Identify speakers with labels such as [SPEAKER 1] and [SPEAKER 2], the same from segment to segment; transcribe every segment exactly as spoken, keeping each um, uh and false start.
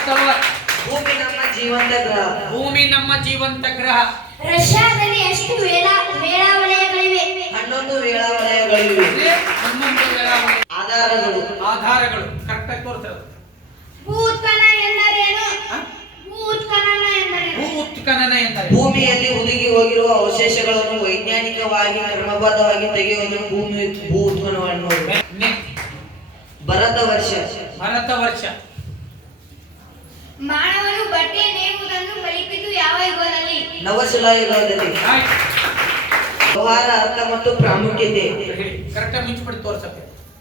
[SPEAKER 1] ತವರ್.
[SPEAKER 2] ಭೂಮಿ ನಮ್ಮ ಜೀವಂತ ಗ್ರಹ.
[SPEAKER 1] ಭೂಮಿ ನಮ್ಮ ಜೀವಂತ ಗ್ರಹ.
[SPEAKER 3] ರಷ್ಯಾದಲ್ಲಿ ಎಷ್ಟು ವೇಳಾ ವೇಳಾವಲಯಗಳಿವೆ?
[SPEAKER 2] ಹನ್ನೊಂದು ವೇಳಾವಲಯಗಳಿವೆ.
[SPEAKER 1] ಹನ್ನೊಂದು ವೇಳಾವಲಯ.
[SPEAKER 2] ಆಧಾರಗಳು.
[SPEAKER 1] ಆಧಾರಗಳು ಕರೆಕ್ಟ್ ಆಗಿ ತೋರಿಸಿರೋದು.
[SPEAKER 3] ಭೂ ಉತ್ಖನನ ಎಂದರೇನು? ಭೂ ಉತ್ಖನನ ಎಂದರೇನು?
[SPEAKER 1] ಭೂ ಉತ್ಖನನ ಎಂದರೆ
[SPEAKER 2] ಭೂಮಿಯಲ್ಲಿ ಹುದುಗಿ ಹೋಗಿರುವ ಅವಶೇಷಗಳನ್ನು ವೈಜ್ಞಾನಿಕವಾಗಿ ಕ್ರಮಬದ್ಧವಾಗಿ ತೆಗೆಯುವುದನ್ನು ಭೂಮಿ ಭೂ ಉತ್ಖನನ ಎನ್ನುವುದು. ಭರತ ವರ್ಷ.
[SPEAKER 1] ಭರತ ವರ್ಷ.
[SPEAKER 3] ಮಾನವನು ಬಟ್ಟೆ ನೇಯುವುದನ್ನು ಕಲಿಪಿದ್ದು ಯಾವ ಯುಗದಲ್ಲಿ?
[SPEAKER 2] ನವಶಿಲಾ ಯುಗದಲ್ಲಿ. ವ್ಯವಹಾರ ಅರ್ಥ ಮತ್ತು ಪ್ರಾಮುಖ್ಯತೆ.
[SPEAKER 1] ಕರೆಕ್ಟ್ ಆಗಿ ಮಿಂಚ್ಬಿಟ್ಟು ತೋರ್ಸಕ್ಕೆ.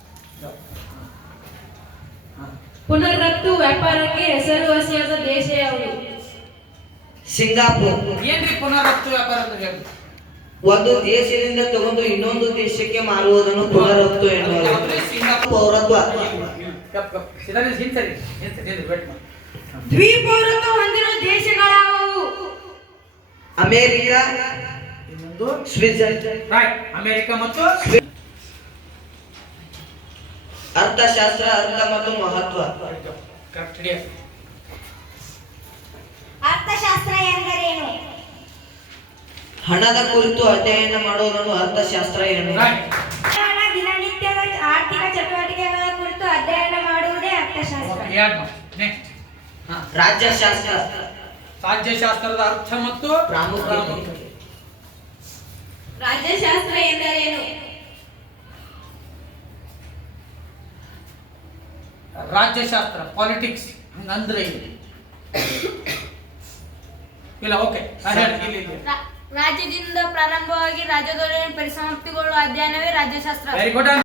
[SPEAKER 4] ಪುನರ್ರಫ್ತು ವ್ಯಾಪಾರಕ್ಕೆ ಹೆಸರುವಾಸಿಯಾದ ದೇಶ ಯಾವುದು?
[SPEAKER 2] ಸಿಂಗಾಪುರ್.
[SPEAKER 1] ಏನ್ರಿ ಪುನರ್ರಫ್ತು ವ್ಯಾಪಾರ ಅಂತ ಹೇಳಿ?
[SPEAKER 2] ಒಂದು ದೇಶದಿಂದ ತಗೊಂಡು ಇನ್ನೊಂದು ದೇಶಕ್ಕೆ ಮಾರುವುದನ್ನು ಪುನರ್ರಫ್ತು ಎನ್ನುವುದು.
[SPEAKER 1] ಸಿಂಗಾಪುರ್
[SPEAKER 2] ಪೌರತ್ವ.
[SPEAKER 4] ದ್ವಿಪೌರತ್ವ ಹೊಂದಿರುವ ದೇಶಗಳಾವುವು?
[SPEAKER 2] ಅಮೆರಿಕ,
[SPEAKER 1] ಇನ್ನೊಂದು
[SPEAKER 2] ಸ್ವಿಟ್ಜರ್ಲೆಂಡ್.
[SPEAKER 1] ರೈಟ್. ಅಮೆರಿಕ ಮತ್ತು
[SPEAKER 2] ಅರ್ಥಶಾಸ್ತ್ರ ಅರ್ಥ ಮತ್ತು ಮಹತ್ವ.
[SPEAKER 1] ಕರೆಕ್ಟ್ ಹಿಡಿಯ.
[SPEAKER 3] ಅರ್ಥಶಾಸ್ತ್ರ ಎಂದರೇನು?
[SPEAKER 2] ಹಣದ ಕುರಿತು ಅಧ್ಯಯನ ಮಾಡುವುದನ್ನು ಅರ್ಥಶಾಸ್ತ್ರ ಎನ್ನುವುದು.
[SPEAKER 1] ರೈಟ್.
[SPEAKER 3] ಮಾನವನ ದಿನನಿತ್ಯದ ಆರ್ಥಿಕ ಚಟುವಟಿಕೆಗಳ ಕುರಿತು ಅಧ್ಯಯನ ಮಾಡುವುದೇ ಅರ್ಥಶಾಸ್ತ್ರ.
[SPEAKER 1] ನೆಕ್ಸ್ಟ್. ಹಾ.
[SPEAKER 2] ರಾಜ್ಯಶಾಸ್ತ್ರ
[SPEAKER 1] ರಾಜ್ಯಶಾಸ್ತ್ರದ ಅರ್ಥ ಮತ್ತು
[SPEAKER 2] ಪ್ರಾಮುಖ್ಯತೆ.
[SPEAKER 4] ರಾಜ್ಯಶಾಸ್ತ್ರ ಎಂದರೇನು?
[SPEAKER 1] ರಾಜ್ಯಶಾಸ್ತ್ರ ಪಾಲಿಟಿಕ್ಸ್ ಹಂಗಂದ್ರೆ ಇಲ್ಲಿ ಇಲ್ಲ. ಓಕೆ.
[SPEAKER 5] ರಾಜ್ಯದಿಂದ ಪ್ರಾರಂಭವಾಗಿ ರಾಜ್ಯದೊಳಗಿನ ಪರಿಸಮಾಪ್ತಿಗೊಳ್ಳುವ ಅಧ್ಯಯನವೇ ರಾಜ್ಯಶಾಸ್ತ್ರ.
[SPEAKER 1] Very good.